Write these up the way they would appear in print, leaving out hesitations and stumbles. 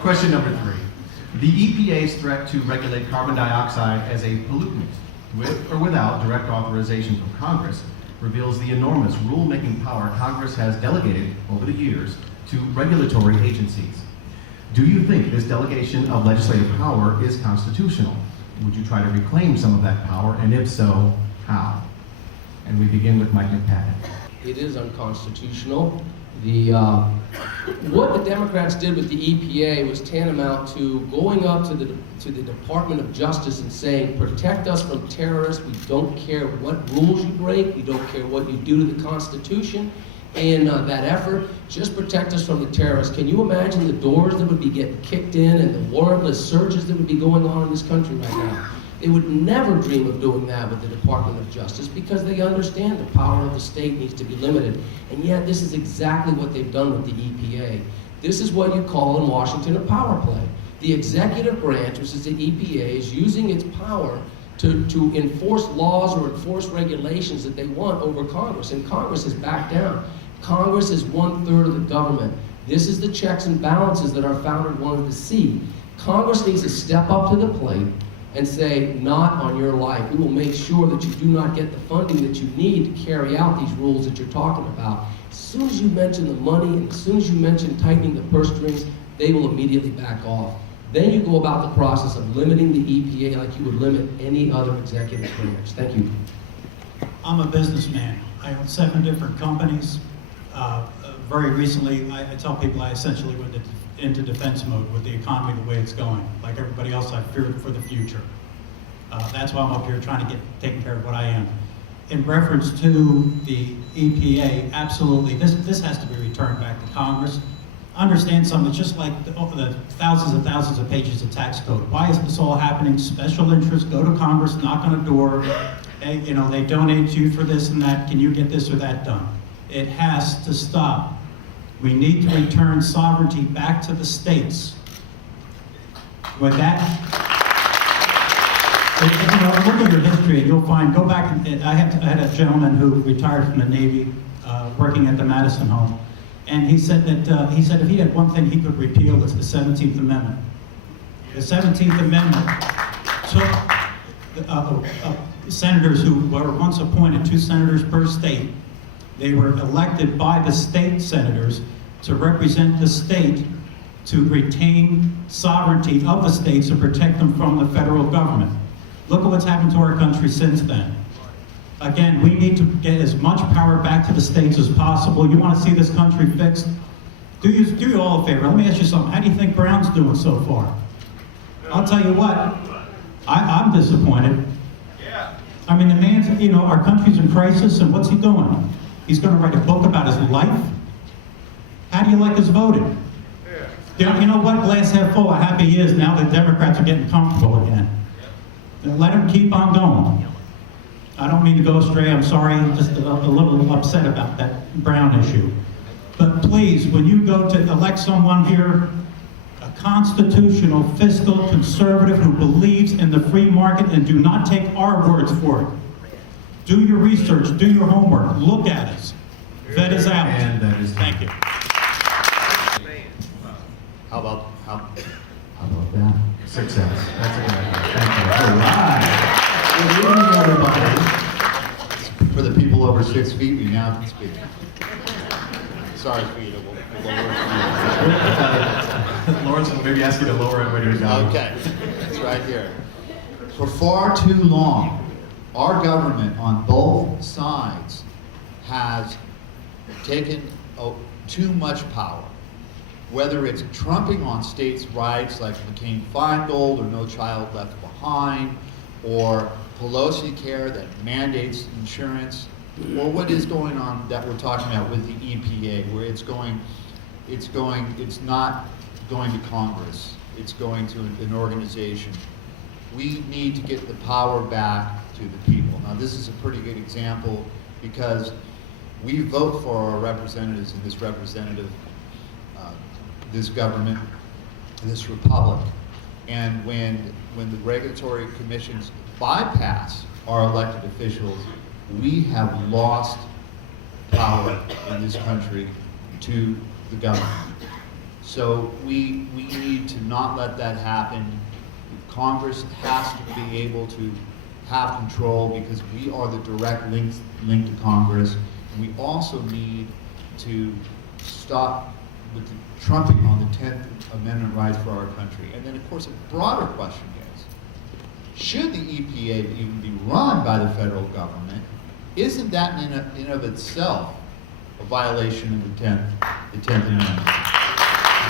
Question number 3. The EPA's threat to regulate carbon dioxide as a pollutant, with or without direct authorization from Congress, reveals the enormous rule-making power Congress has delegated over the years to regulatory agencies. Do you think this delegation of legislative power is constitutional? Would you try to reclaim some of that power, and if so, how? And we begin with Mike McPadden. It is unconstitutional. What the Democrats did with the EPA was tantamount to going up to the Department of Justice and saying, protect us from terrorists. We don't care what rules you break. We don't care what you do to the Constitution. In that effort, just protect us from the terrorists. Can you imagine the doors that would be getting kicked in and the warrantless searches that would be going on in this country right now? They would never dream of doing that with the Department of Justice because they understand the power of the state needs to be limited. And yet this is exactly what they've done with the EPA. This is what you call in Washington a power play. The executive branch, which is the EPA, is using its power to enforce laws or enforce regulations that they want over Congress. And Congress has backed down. Congress is 1/3 of the government. This is the checks and balances that our founder wanted to see. Congress needs to step up to the plate and say, not on your life. We will make sure that you do not get the funding that you need to carry out these rules that you're talking about. As soon as you mention the money and as soon as you mention tightening the purse strings, they will immediately back off. Then you go about the process of limiting the EPA like you would limit any other executive branch. Thank you. I'm a businessman. I own 7 different companies. Very recently, I tell people I essentially went into defense mode with the economy the way it's going. Like everybody else, I fear for the future. That's why I'm up here trying to get taken care of what I am. In reference to the EPA, absolutely, this has to be returned back to Congress. Understand something, just like the thousands and thousands of pages of tax code. Why is this all happening? Special interests go to Congress, knock on a door, hey, you know, they donate you for this and that, can you get this or that done? It has to stop. We need to return sovereignty back to the states. With that, you know, look at your history and you'll find, go back, I had a gentleman who retired from the Navy working at the Madison home. And he said that if he had one thing he could repeal, it's the 17th Amendment. The 17th Amendment took senators who were once appointed, 2 senators per state. They were elected by the state senators to represent the state, to retain sovereignty of the states and protect them from the federal government. Look at what's happened to our country since then. Again, we need to get as much power back to the states as possible. You want to see this country fixed? Do you all a favor. Let me ask you something. How do you think Brown's doing so far? I'll tell you what, I'm disappointed. I mean, the man's, you know, our country's in crisis, and what's he doing? He's going to write a book about his life? How do you like his voting? You know what? Glass half full. How happy he is now that Democrats are getting comfortable again. Let him keep on going. I don't mean to go astray. I'm sorry. I'm just a little upset about that Brown issue. But please, when you go to elect someone here, a constitutional, fiscal conservative who believes in the free market, and do not take our words for it. Do your research, do your homework, look at us. Vet is out. And that is Thank you. How about that? Success. That's a good idea. Thank you. All right. Good evening, everybody. for the people over 6 feet, we now can speak. Sorry, feet. We'll lower it. Laurence will maybe ask you to lower it when you're done. Okay, it's right here. For far too long, our government on both sides has taken too much power. Whether it's trumping on states' rights like McCain-Feingold or No Child Left Behind, or Pelosi Care that mandates insurance, or what is going on that we're talking about with the EPA, where it's not going to Congress, it's going to an organization. We need to get the power back to the people. Now this is a pretty good example because we vote for our representatives in this government, this republic. And when the regulatory commissions bypass our elected officials, we have lost power in this country to the government. So we need to not let that happen. Congress has to be able to have control because we are the direct link to Congress. And we also need to stop with the trumping on the 10th Amendment rights for our country. And then, of course, a broader question is, should the EPA even be run by the federal government? Isn't that in and of itself a violation of the 10th Amendment?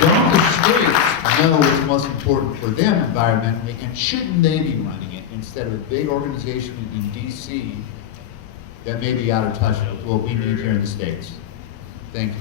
Don't the states know what's most important for them environmentally, and shouldn't they be running it instead of a big organization in D.C. that may be out of touch with what we need here in the States? Thank you.